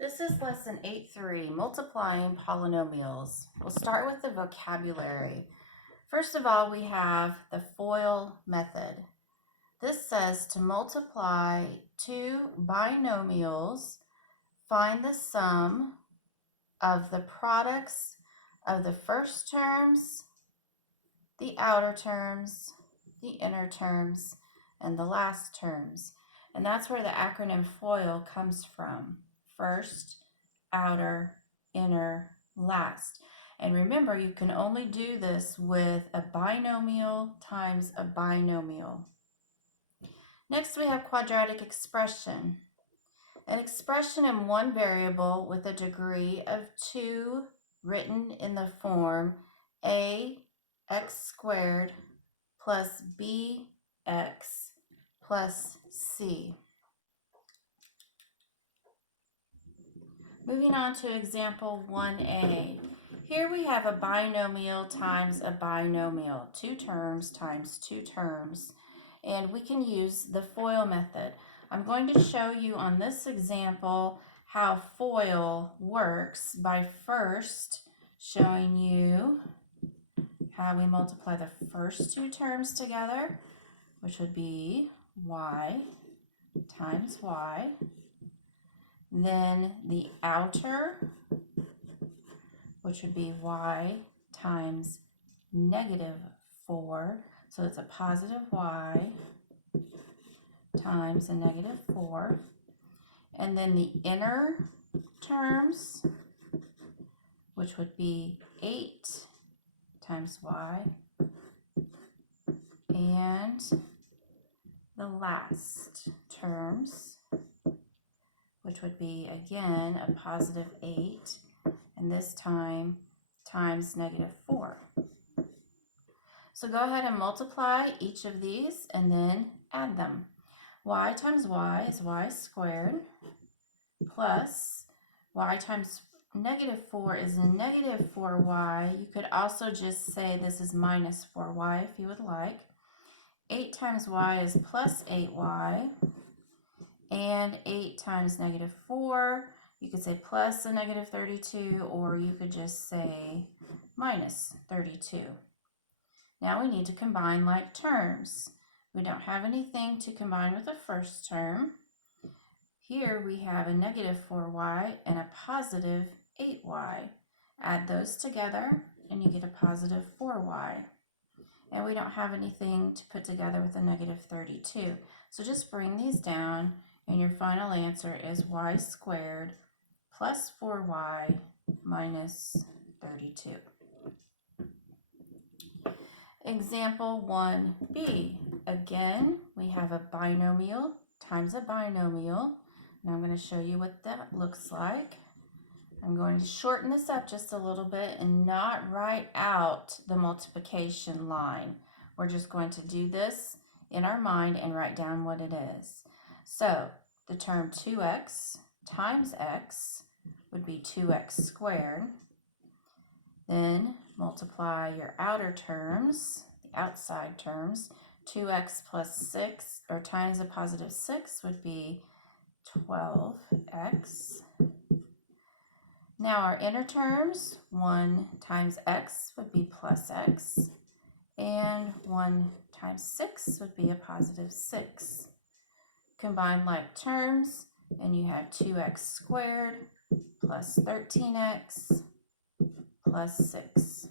This is lesson 8.3, multiplying polynomials. We'll start with the vocabulary. First of all, we have the FOIL method. This says to multiply two binomials, find the sum of the products of the first terms, the outer terms, the inner terms, and the last terms. And that's where the acronym FOIL comes from. First, outer, inner, last. And remember, you can only do this with a binomial times a binomial. Next, we have quadratic expression. An expression in one variable with a degree of 2 written in the form ax squared plus bx plus c. Moving on to example 1a. Here we have a binomial times a binomial, 2 terms times 2 terms, and we can use the FOIL method. I'm going to show you on this example how FOIL works by first showing you how we multiply the first 2 terms together, which would be y times y. Then the outer, which would be y times negative 4. So it's a positive y times a negative 4. And then the inner terms, which would be 8 times y. And the last terms, which would be, again, a positive 8, and this time times negative 4. So go ahead and multiply each of these and then add them. Y times y is y squared, plus y times negative 4 is negative 4y. You could also just say this is minus 4y if you would like. 8 times y is plus 8y. And 8 times negative 4, you could say plus a negative 32, or you could just say minus 32. Now we need to combine like terms. We don't have anything to combine with the first term. Here we have a negative 4y and a positive 8y. Add those together and you get a positive 4y. And we don't have anything to put together with a negative 32. So just bring these down. And your final answer is y squared plus 4y minus 32. Example 1b. Again, we have a binomial times a binomial. And I'm going to show you what that looks like. I'm going to shorten this up just a little bit and not write out the multiplication line. We're just going to do this in our mind and write down what it is. So the term 2x times x would be 2x squared. Then multiply your outer terms, the outside terms. 2x plus 6, or times a positive 6, would be 12x. Now our inner terms, 1 times x would be plus x, and 1 times 6 would be a positive 6. Combine like terms, and you have 2x squared plus 13x plus 6.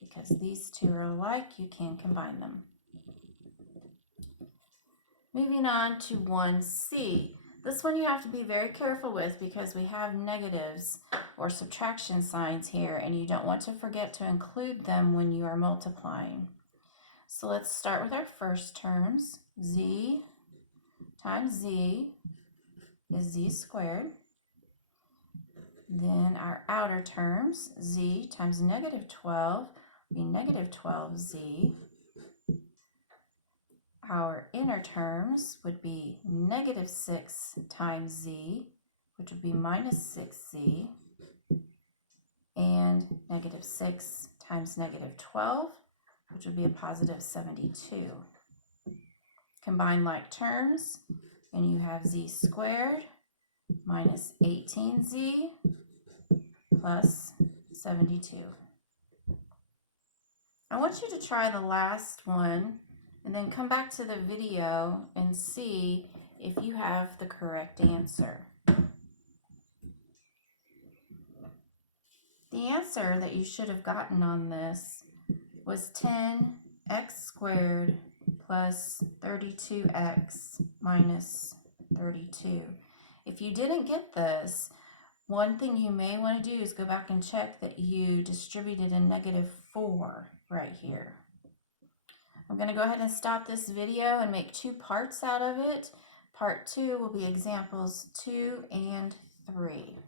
Because these two are alike, you can combine them. Moving on to 1c. This one you have to be very careful with because we have negatives or subtraction signs here, and you don't want to forget to include them when you are multiplying. So let's start with our first terms. Z times z is z squared. Then our outer terms, z times negative 12 would be negative 12z. Our inner terms would be negative 6 times z, which would be minus 6z. And negative 6 times negative 12, which would be a positive 72. Combine like terms, and you have z squared minus 18z plus 72. I want you to try the last one and then come back to the video and see if you have the correct answer. The answer that you should have gotten on this was 10x squared plus 32x minus 32. If you didn't get this, one thing you may want to do is go back and check that you distributed a -4 right here. I'm going to go ahead and stop this video and make 2 parts out of it. Part 2 will be examples 2 and 3.